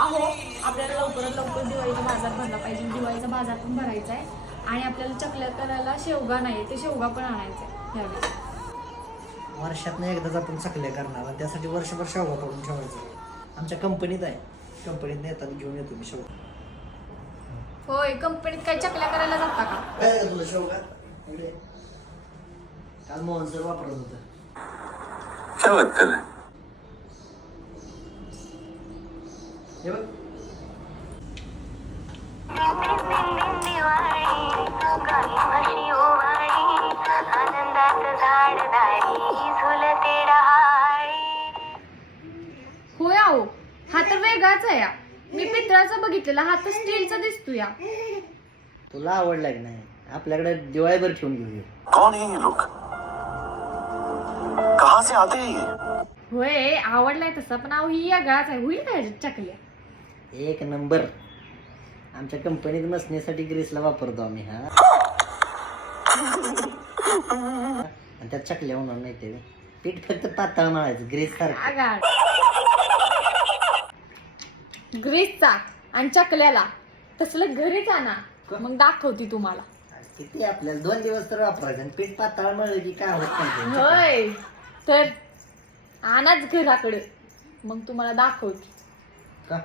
अहो आपल्याला लवकरात लवकर दिवाळीचा बाजार भरला पाहिजे. दिवाळीचा बाजार पण भरायचा आहे आणि आपल्याला चकल्या करायला शेवगा नाही, ते शेवगा पण आणायचा आहे यावेळेस. वर्षातनं एकदाच आपण चकल्या करणार आणि त्यासाठी वर्षभर शेवगा करून ठेवायचं. आमच्या कंपनीत आहे, कंपनीत येताना घेऊन येतो मी शेवगा. होय, कंपनीत काही चकल्या करायला जाता का? काय का तुला शेवगा इकडे? काल मोहन सर वापरत होतं. क्या बात कर रहे हैं? हे बघ होय अहो, हा तर वेगळाच आहे या. मी पितळाचा बघितलेला, हा तर स्टीलचा दिसतो या. तुला आवडला की नाही? आपल्याकडे दिवाळीभर ठेवून घेऊया. कौन है ये लोग? कहाँ से आते हैं ये? होय, आवडलाय तसा, पण अहो ही वेगळाच आहे. होईल काय चकल्या? एक नंबर. आमच्या कंपनीत मसण्यासाठी ग्रीसला वापरतो आम्ही. हा आणि त्यात चकल्या होणार नाही. ते पीठ फक्त पातळ मळायचं ग्रीस सारखं. आगाड. ग्रीसचा आणि चकल्याला तसलं घरीच आणा, मग दाखवती तुम्हाला. किती आपल्याला 2 दिवस तर वापरायचं आणि पीठ पातळ मळलं की काय होत नाही. होय, तर आणाच घराकडे, मग तुम्हाला दाखवते. का